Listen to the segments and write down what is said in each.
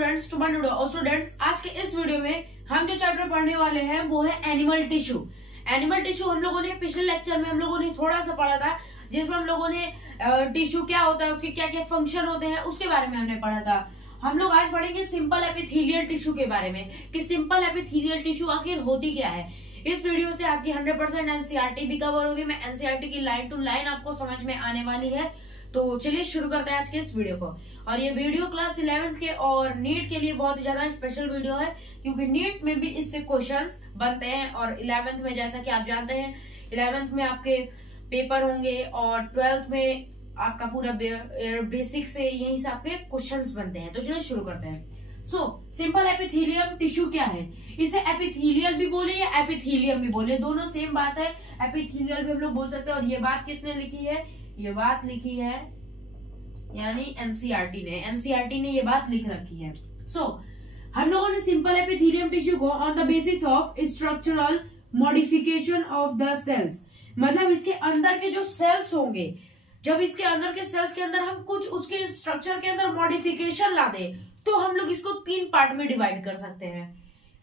Students to my video. और students, आज के इस वीडियो में हम जो चैप्टर पढ़ने वाले हैं वो है एनिमल टिश्यू। एनिमल टिश्यू हम लोगों ने पिछले लेक्चर में हम लोगों ने थोड़ा सा पढ़ा था, जिसमें हम लोगों ने टिश्यू क्या होता है, उसके क्या क्या फंक्शन होते हैं, उसके बारे में हमने पढ़ा था। हम लोग आज पढ़ेंगे सिंपल एपिथेलियल टिश्यू के बारे में कि सिंपल एपिथेलियल टिश्यू आखिर होती क्या है। इस वीडियो से आपकी 100% एनसीईआरटी भी कवर होगी। मैं एनसीईआरटी की लाइन टू लाइन आपको समझ में आने वाली है। तो चलिए शुरू करते हैं आज के इस वीडियो को। और ये वीडियो क्लास 11th के और नीट के लिए बहुत ही ज्यादा स्पेशल वीडियो है, क्योंकि नीट में भी इससे क्वेश्चंस बनते हैं। और 11th में जैसा कि आप जानते हैं 11th में आपके पेपर होंगे और 12th में आपका पूरा बेसिक से यहीं से आपके क्वेश्चंस बनते हैं। तो चलिए शुरू करते हैं। सिंपल एपिथेलियम टिश्यू क्या है? इसे एपिथेलियल भी बोले या एपिथेलियम भी बोले, दोनों सेम बात है। एपिथेलियल भी हम लोग बोल सकते हैं। और ये बात किसने लिखी है? ये बात लिखी है यानी एनसीईआरटी ने। एनसीईआरटी ने ये बात लिख रखी है। हम लोगों ने सिंपल एपिथेलियम टिश्यू को on the basis of structural modification of the cells, मतलब इसके अंदर के जो सेल्स होंगे, जब इसके अंदर के सेल्स के अंदर हम कुछ उसके स्ट्रक्चर के अंदर मॉडिफिकेशन ला दे, तो हम लोग इसको 3 पार्ट में डिवाइड कर सकते हैं।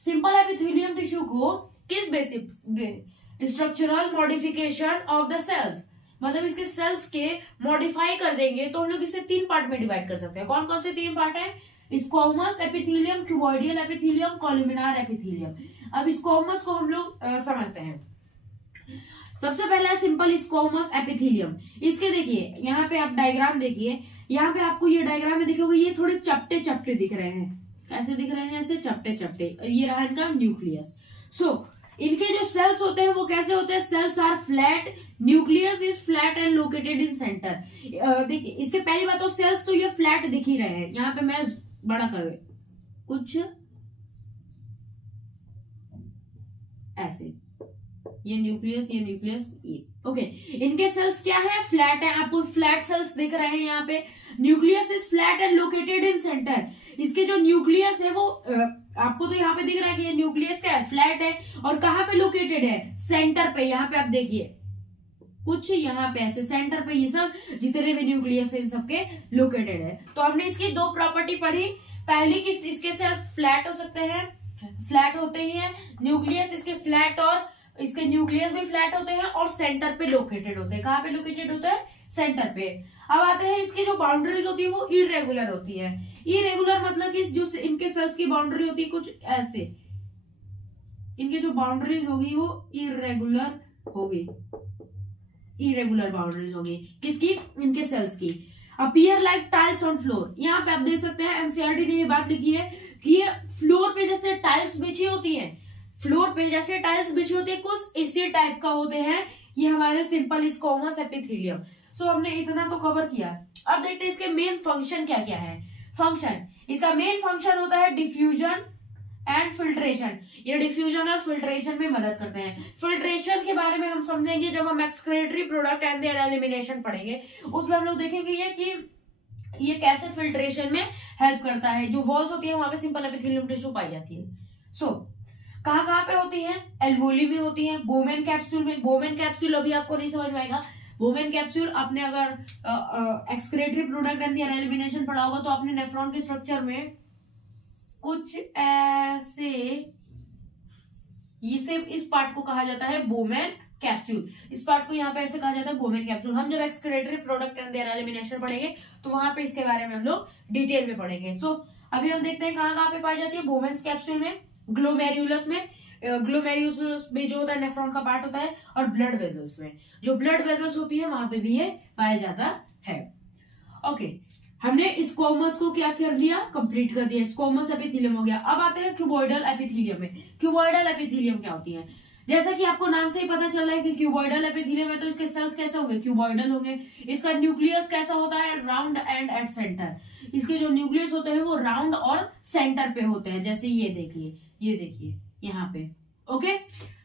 सिंपल एपिथेलियम टिश्यू को किस basis? Structural modification of the cells, मतलब इसके सेल्स के मॉडिफाई कर देंगे तो हम लोग इसे 3 पार्ट में डिवाइड कर सकते हैं। कौन कौन से 3 पार्ट है? Squamous epithelium, cuboidal epithelium, columnar epithelium. अब स्क्वैमस को हम लोग समझते हैं। सबसे पहला है सिंपल स्क्वैमस एपिथेलियम। इसके देखिए यहाँ पे आप डायग्राम देखिए, यहाँ पे आपको ये डायग्राम में दिखेगा, ये थोड़े चपटे चपटे दिख रहे हैं। कैसे दिख रहे हैं? ऐसे चपटे चपटे। ये रहा इनका न्यूक्लियस। इनके जो सेल्स होते हैं वो कैसे होते हैं? Cells are flat, nucleus is flat and located in center. देखिए इसके पहली बात तो सेल्स तो ये फ्लैट दिख ही रहे हैं। यहाँ पे मैं बड़ा कर कुछ ऐसे, ये न्यूक्लियस ये ओके। इनके सेल्स क्या है? फ्लैट है। आपको फ्लैट सेल्स दिख रहे हैं यहाँ पे। Nucleus is flat and located in centre. इसके जो न्यूक्लियस है वो आपको तो यहाँ पे दिख रहा है कि ये न्यूक्लियस क्या है? फ्लैट है। और कहाँ पे लोकेटेड है? सेंटर पे। यहाँ पे आप देखिए कुछ यहाँ पे ऐसे सेंटर पे ये सब जितने भी न्यूक्लियस है इन सबके लोकेटेड है। तो हमने इसकी 2 प्रॉपर्टी पढ़ी। पहली कि इसके सेल्स फ्लैट हो सकते हैं, फ्लैट होते ही है। न्यूक्लियस इसके फ्लैट और इसके न्यूक्लियस भी फ्लैट होते हैं और सेंटर पे लोकेटेड होते हैं। कहाँ पे लोकेटेड होते हैं? सेंटर पे। अब आते हैं इसकी जो बाउंड्रीज होती है वो इरेगुलर होती है। इरेगुलर मतलब कि जो इनके सेल्स की बाउंड्री होती है कुछ ऐसे, इनकी जो बाउंड्रीज होगी वो इरेगुलर होगी। इरेगुलर बाउंड्रीज होगी किसकी? इनके सेल्स की। Appear like tiles on floor. यहाँ पे आप देख सकते हैं एनसीईआरटी ने ये बात लिखी है कि ये फ्लोर पे जैसे टाइल्स बिछी होती है, फ्लोर पे जैसे टाइल्स बिछी होती है, कुछ इसी टाइप का होते हैं ये हमारे सिंपल स्क्वैमस एपिथेलियम। हमने इतना तो कवर किया। अब देखते हैं इसके मेन फंक्शन क्या क्या है। फंक्शन, इसका मेन फंक्शन होता है डिफ्यूजन एंड फिल्ट्रेशन। ये डिफ्यूजन और फिल्ट्रेशन में मदद करते हैं। फिल्ट्रेशन के बारे में हम समझेंगे जब हम excretory product and there elimination पढ़ेंगे। उसमें हम लोग देखेंगे ये कि ये कैसे फिल्ट्रेशन में हेल्प करता है। जो वॉल्स होती है वहां पे सिंपल एपिथेलियम टिश्यू पाई जाती है। कहाँ पे होती है? एल्वोली में होती है, बोमेन कैप्सूल में। बोमेन कैप्सूल अभी आपको नहीं समझ में आएगा। बोमेन कैप्सूल आपने अगर excretory product and there elimination पढ़ा होगा तो आपने नेफ्रॉन के स्ट्रक्चर में कुछ ऐसे, इस पार्ट को कहा जाता है बोमेन कैप्सूल। इस पार्ट को यहाँ पे ऐसे कहा जाता है बोमेन कैप्सूल। हम जब excretory product and there elimination पढ़ेंगे तो वहां पे इसके बारे में हम लोग डिटेल में पढ़ेंगे। अभी हम देखते हैं कहाँ पे पाई जाती है। बोमेन कैप्सूल में, ग्लोमेरुलस में, ग्लोमेरुलस में जो होता है नेफ्रॉन का पार्ट होता है, और ब्लड वेजल्स में, जो ब्लड वेजल्स होती है वहां पे भी ये पाया जाता है। ओके, हमने स्क्वैमस को क्या कर दिया? कंप्लीट कर दिया। स्क्वैमस एपिथेलियम हो गया। अब आते हैं क्यूबॉइडल एपिथेलियम में। क्यूबॉइडल एपिथेलियम क्या होती है? जैसा कि आपको नाम से ही पता चल रहा है कि क्यूबॉइडल एपिथेलियम है तो इसके सेल्स कैसे होंगे? क्यूबॉइडल होंगे। इसका न्यूक्लियस कैसा होता है? Round and at centre. इसके जो न्यूक्लियस होते हैं वो राउंड और सेंटर पे होते हैं। जैसे ये देखिए यहाँ पे। ओके,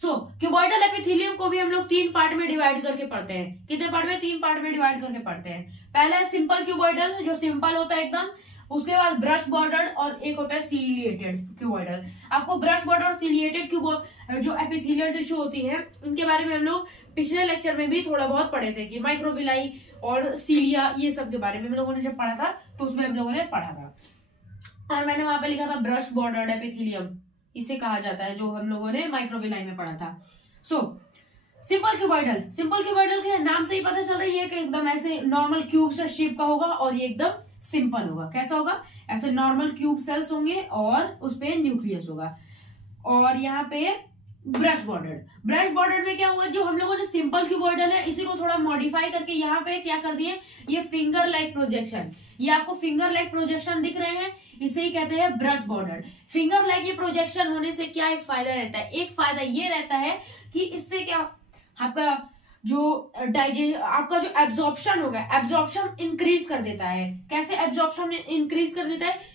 क्यूबॉइडल एपिथेलियम को भी हम लोग 3 पार्ट में डिवाइड करके पढ़ते हैं। कितने पार्ट में? 3 पार्ट में डिवाइड करके पढ़ते हैं। पहला है सिंपल क्यूबॉइडल, जो सिंपल होता है एकदम। उसके बाद ब्रश बॉर्डर्ड और एक होता है सीलिएटेड क्यूबॉइडल। आपको ब्रश बॉर्डर और सीलिएटेड जो एपिथेलियल टिश्यू होती है इनके बारे में हम लोग पिछले लेक्चर में भी थोड़ा बहुत पढ़े थे कि माइक्रोविलाई और सीलिया, ये सब के बारे में हम लोगों ने जब पढ़ा था तो उसमें हम लोगों ने पढ़ा था। और मैंने वहां पे लिखा था ब्रश बॉर्डर्ड एपिथेलियम, इसे कहा जाता है, जो हम लोगों ने माइक्रोविलाई में पढ़ा था। So simple cuboidal, simple cuboidal के नाम से ही पता चल रही है कि एकदम ऐसे नॉर्मल क्यूब से शेप का होगा और ये एकदम सिंपल होगा। कैसा होगा? ऐसे नॉर्मल क्यूब सेल्स होंगे और उस पे न्यूक्लियस होगा। और यहाँ पे ब्रश बॉर्डर्ड, ब्रश बॉर्डर्ड में क्या हुआ, जो हम लोगों ने सिंपल क्यूबॉइडल है इसी को थोड़ा मॉडिफाई करके यहाँ पे क्या कर दिए, ये फिंगर लाइक प्रोजेक्शन, ये आपको फिंगर लाइक प्रोजेक्शन दिख रहे हैं, इसे ही कहते हैं ब्रश बॉर्डर। फिंगर लाइक ये प्रोजेक्शन होने से क्या एक फायदा रहता है, एक फायदा ये रहता है कि इससे क्या आपका जो आपका जो एब्जॉर्प्शन होगा, एब्जॉर्प्शन इंक्रीज कर देता है। कैसे एब्जॉर्प्शन इंक्रीज कर देता है?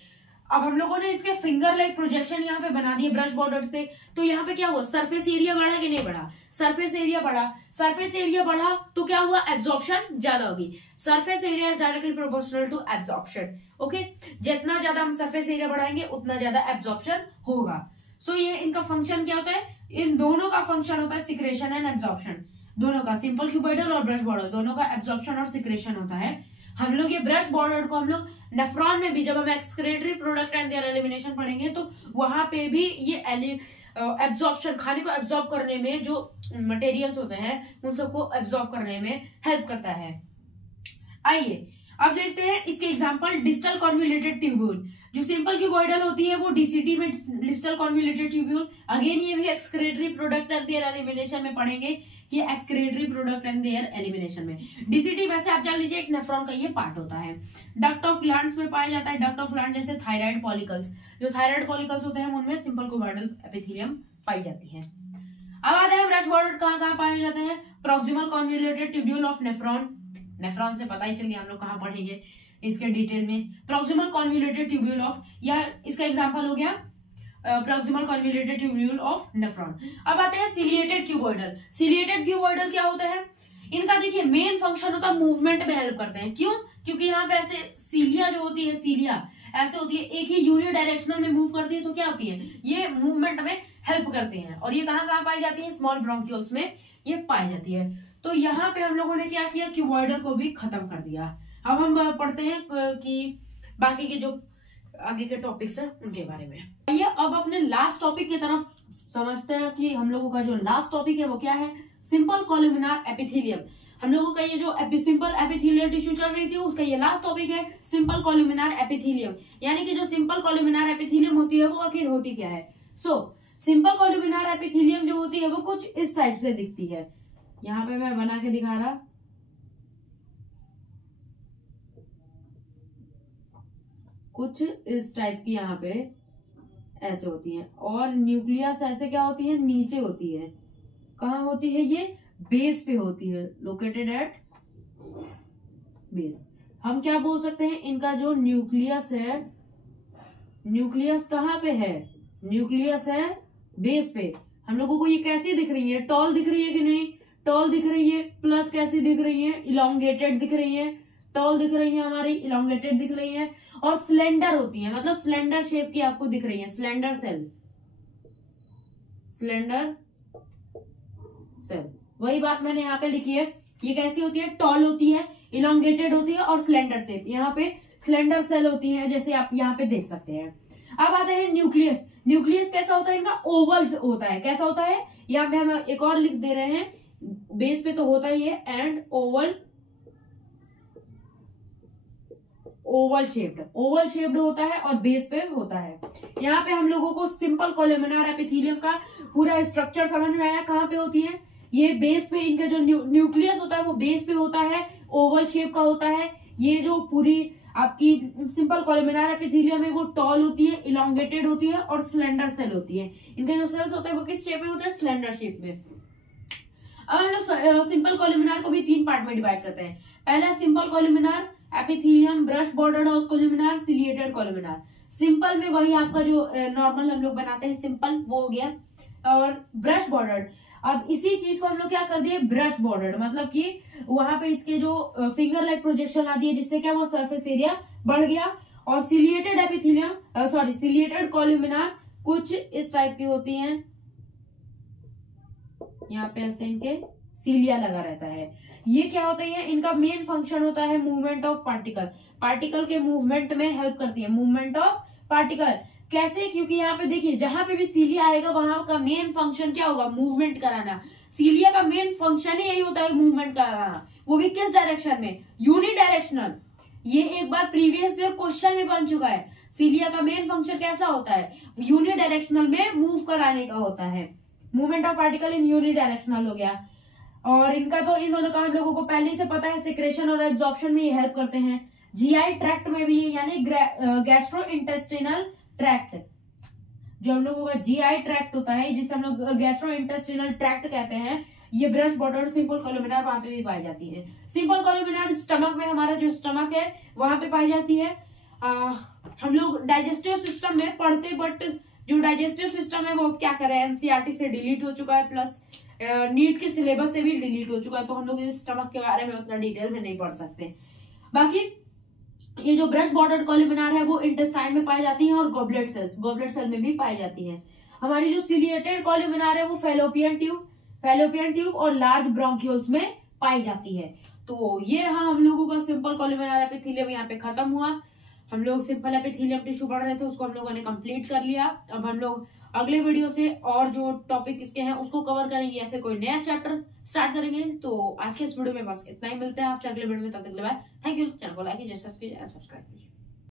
अब हम लोगों ने इसके फिंगर लाइक प्रोजेक्शन यहाँ पे बना दिए ब्रश बॉर्डर से, तो यहाँ पे क्या हुआ, सरफेस एरिया बढ़ा कि नहीं बढ़ा? सरफेस एरिया बढ़ा। सरफेस एरिया बढ़ा तो क्या हुआ, एब्जॉर्प्शन ज्यादा होगी। Surface area is directly proportional to absorption. Okay, जितना ज्यादा हम सरफेस एरिया बढ़ाएंगे उतना ज्यादा एब्जॉर्प्शन होगा। सो ये इनका फंक्शन क्या होता है, इन दोनों का फंक्शन होता है सिक्रेशन एंड एब्जॉर्प्शन, दोनों का, सिंपल क्यूबॉइडल और ब्रश बॉर्डर दोनों का एब्जॉर्प्शन और सिक्रेशन होता है। हम लोग ये ब्रश बॉर्डर को हम लोग नेफ्रॉन में भी, जब हम excretory product and there elimination पढ़ेंगे तो वहां पे भी ये एब्जॉर्प्शन, खाने को एब्जॉर्ब करने में जो मटेरियल्स होते हैं उन सबको एब्जॉर्ब करने में हेल्प करता है। आइए अब देखते हैं इसके एग्जांपल। डिस्टल कॉन्वोल्यूटेड ट्यूब्यूल, जो सिंपल क्यूबॉइडल होती है वो डीसीटी में डिस्टल कॉन्वोल्यूटेड ट्यूब्यूल, अगेन ये भी excretory product and there elimination में पढ़ेंगे, ये excretory product and there elimination में। डीसीटी वैसे आप जान लीजिए एक नेफ्रॉन का ये पार्ट होता है। डक्ट ऑफ ग्लैंड्स में पाया जाता है। डक्ट ऑफ ग्लैंड जैसे थायराइड पॉलिकल्स, जो थायराइड पॉलिकल्स होते हैं उनमें सिंपल क्यूबॉइडल एपिथेलियम पाई जाती है। अब आते हैं ब्रश बॉर्डर कहाँ पाए जाते हैं। Proximal convoluted tubule of nephron, nephron से पता ही चल गया हम लोग कहाँ पढ़ेंगे इसके डिटेल में। प्रॉक्सिमल कॉन्वोल्यूटेड ट्यूब्यूल ऑफ, यह इसका एग्जांपल हो गया proximal convoluted tubule of nephron. अब आते हैं सिलिएटेड क्यूबॉइडल। सिलिएटेड क्यूबॉइडल क्या होता है, इनका देखिए मेन फंक्शन होता है मूवमेंट में हेल्प करते हैं। क्यों? क्योंकि यहाँ पे ऐसे सीलिया जो होती है, सीलिया ऐसे होती है, एक ही यूनिडायरेक्शनल में मूव करती है, तो क्या होती है, ये मूवमेंट में हेल्प करते हैं। और ये कहाँ कहाँ पाई जाती है, स्मॉल ब्रोंक्यूल्स में ये पाई जाती है। तो यहाँ पे हम लोगों ने क्या किया, क्यूबॉइडल को भी खत्म कर दिया। अब हम पढ़ते हैं कि बाकी के जो आगे के टॉपिक्स हैं उनके बारे में। आइए अब अपने लास्ट टॉपिक की तरफ समझते हैं कि हम लोगों का जो लास्ट टॉपिक है वो क्या है, सिंपल कोलुमिनार एपिथेलियम। हम लोगों का ये जो सिंपल एपिथेलियल टिश्यू चल रही थी उसका ये लास्ट टॉपिक है, सिंपल कोलुमिनार एपिथेलियम। यानी कि जो सिंपल कोलुमिनार एपिथेलियम होती है वो आखिर होती क्या है। सिंपल कोलुमिनार एपिथेलियम जो होती है वो कुछ इस टाइप से दिखती है। यहाँ पे मैं बना के दिखा रहा, कुछ इस टाइप की यहाँ पे ऐसे होती है, और न्यूक्लियस ऐसे क्या होती है, नीचे होती है। कहाँ होती है, ये बेस पे होती है, लोकेटेड एट बेस। हम क्या बोल सकते हैं, इनका जो न्यूक्लियस है, न्यूक्लियस कहाँ पे है, न्यूक्लियस है बेस पे। हम लोगों को ये कैसी दिख रही है, टॉल दिख रही है कि नहीं, टॉल दिख रही है। प्लस कैसी दिख रही है, इलोंगेटेड दिख रही है। टॉल दिख रही है हमारी, इलोंगेटेड दिख रही है, और स्लेंडर होती है, मतलब स्लेंडर शेप की आपको दिख रही है, स्लेंडर सेल, स्लेंडर सेल। वही बात मैंने यहाँ पे लिखी है, ये कैसी होती है, टॉल होती है, इलोंगेटेड होती है और स्लेंडर शेप। यहाँ पे स्लेंडर सेल होती है जैसे आप यहाँ पे देख सकते हैं। अब आते हैं न्यूक्लियस। न्यूक्लियस कैसा होता है, इनका ओवल होता है। कैसा होता है, यहाँ पे हम एक और लिख दे रहे हैं, बेस पे तो होता ही है, एंड ओवल, ओवल शेप्ड होता है और बेस पे होता है। यहाँ पे हम लोगों को सिंपल कोलुमिनार एपिथेलियम का पूरा स्ट्रक्चर समझ में आया। कहाँ पे होती है, ये बेस पे, इनका जो न्यूक्लियस होता है वो बेस पे होता है, ओवल शेप का होता है। ये जो पूरी आपकी सिंपल कोलुमिनार एपिथेलियम है वो टॉल होती है, इलोंगेटेड होती है और स्लेंडर सेल होती है। इनके जो सेल्स होते हैं वो किस शेप में होते हैं, स्लेंडर शेप में। अब हम लोग सिंपल कोलुमिनार को भी 3 पार्ट में डिवाइड करते हैं। पहला सिंपल कोलुमिनार एपिथेलियम, ब्रश बॉर्डर्ड और कोलुमिनार, सिलिएटेड कोलुमिनार। सिंपल में वही आपका जो नॉर्मल हम लोग बनाते हैं सिंपल, वो हो गया। और ब्रश बॉर्डर्ड, अब इसी चीज को हम लोग क्या कर दिए, ब्रश बॉर्डर्ड, मतलब कि वहां पे इसके जो फिंगर लाइक प्रोजेक्शन आ दिए, जिससे क्या वो सरफेस एरिया बढ़ गया। और सिलिएटेड एपिथेलियम सिलिएटेड कोलुमिनार कुछ इस टाइप की होती हैं, यहाँ पे ऐसे इनके सीलिया लगा रहता है। ये क्या होता है, इनका मेन फंक्शन होता है मूवमेंट ऑफ पार्टिकल, पार्टिकल के मूवमेंट में हेल्प करती है, मूवमेंट ऑफ पार्टिकल। कैसे? क्योंकि यहाँ पे देखिए जहां पे भी सीलिया आएगा वहां का मेन फंक्शन क्या होगा? मूवमेंट कराना। सीलिया का मेन फंक्शन ही यही होता है, मूवमेंट कराना, वो भी किस डायरेक्शन में? यूनिडायरेक्शनल। ये एक बार प्रीवियस क्वेश्चन में बन चुका है। सीलिया का मेन फंक्शन कैसा होता है? यूनिडायरेक्शनल में मूव कराने का होता है। Movement of particle in unidirectional हो गया। और इनका तो इन दोनों का हम लोगों को पहले से पता है, सिक्रेशन और एब्जॉर्प्शन में ये हेल्प करते हैं। जीआई ट्रैक्ट में भी, यानी गैस्ट्रो इंटेस्टिनल ट्रैक्ट, जो हम लोगों का जीआई ट्रैक्ट होता है, जिसे हम लोग गैस्ट्रो इंटेस्टिनल ट्रैक्ट कहते हैं, ये ब्रश बॉर्डर सिंपल कोलुमिनार वहां पे भी पाई जाती है। सिंपल कोलुमिनार स्टमक में, हमारा जो स्टमक है वहां पे पाई जाती है। हम लोग डाइजेस्टिव सिस्टम में पढ़ते, बट जो डाइजेस्टिव सिस्टम है वो क्या करें, एनसीईआरटी से डिलीट हो चुका है, प्लस नीट के सिलेबस से भी डिलीट हो चुका है, तो हम लोग इस स्टमक के बारे में उतना डिटेल में नहीं पढ़ सकते। बाकी ये जो ब्रश बॉर्डर कोलुमिनार है वो इंटेस्टाइन में पाई जाती है, और गॉबलेट सेल में भी पाई जाती है। हमारी जो सिलिएटेड कोलुमिनार है वो फैलोपियन ट्यूब और लार्ज ब्रोंक्यूल्स में पाई जाती है। तो ये रहा हम लोगों का सिंपल कोलुमिनार एपिथेलियम, यहाँ पे खत्म हुआ। हम लोग सिंपल एपिथेलियम टिश्यू पढ़ रहे थे, उसको हम लोगों ने कंप्लीट कर लिया। अब हम लोग अगले वीडियो से और जो टॉपिक इसके हैं उसको कवर करेंगे, या फिर कोई नया चैप्टर स्टार्ट करेंगे। तो आज के इस वीडियो में बस इतना ही, मिलते हैं आपसे अगले वीडियो में, तब तक के लिए बाय। Thank you. चैनल को लाइक कीजिए, सब्सक्राइब कीजिए।